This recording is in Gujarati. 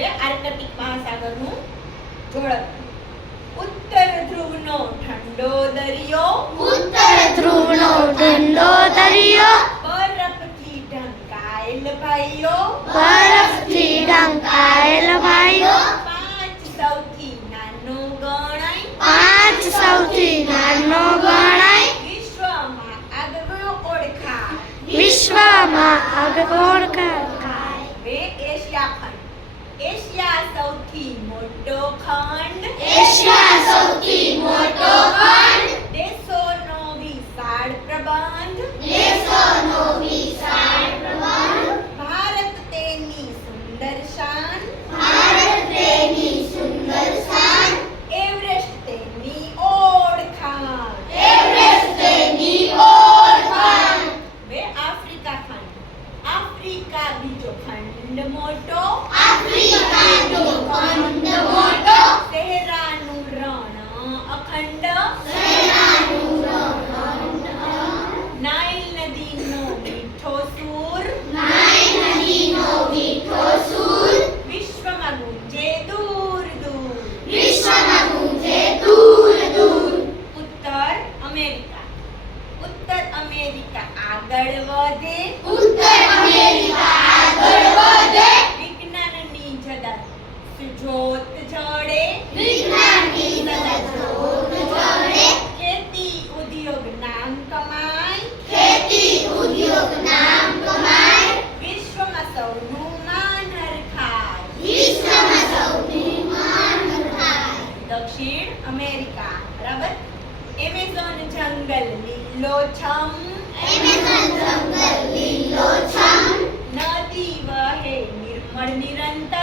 હવે આર્કટિક મહાસાગરનું ઝડપ. ઉત્તર ધ્રુવનો ઠંડો દરિયો, ઉત્તર ધ્રુવનો ઠંડો દરિયો, બરફથી ઢંકાયેલ ભાઈઓ, બરફથી ઢંકાયેલ ભાઈઓ, પાંચ સૌથી નાનો ગણાય, પાંચ સૌથી નાનો ગણાય, વિશ્વમાં આગળ ઓળખાય. વિશ્વમાં આગળ ઓળખાય. હવે એશિયા ખંડ. એશિયા સૌથી મોટો ખંડ, એશિયા સૌથી મોટો ખંડ, દેશોનો વિશાળ પ્રબંધ, દેશોનો વિશાળ પ્રબંધ, ભારત તેની સુંદર શાન, ભારત તેની સુંદર શાન, એવરેસ્ટ તેની ઓળખાણ. એવરેસ્ટ તેની ઓળખાણ. હવે આફ્રિકા ખંડ. આફ્રિકા બીજો ખંડ મોટો, આફ્રિકાનો ખંડ મોટો, સહેરાનું રણ અખંડ, સહેરાનું રણ નાઇલ નદીનો મીઠો સૂર, નાઇલ નદીનો મીઠો સૂર, વિશ્વમાં ગુંજે દૂર દૂર. વિશ્વમાં ગુંજે દૂર દૂર. ઉત્તર અમેરિકા. ઉત્તર અમેરિકા આગળ વધે, ઉત્તર અમેરિકા આગળ વધે, વિજ્ઞાનની જગત સુજોત જડે, વિજ્ઞાનની જગત જોત જડે, ખેતી ઉદ્યોગ નામ કમાય, ખેતી ઉદ્યોગ નામ કમાય, વિશ્વમાં સૌનું માન હરખાય. વિશ્વમાં સૌથી માન થાય. દક્ષિણ અમેરિકા. બરાબર. એમેઝોન જંગલ લીલોછમ, એમેઝોન જંગલ લીલોછમ, નદી વહે નિર્મળ નિરંતર,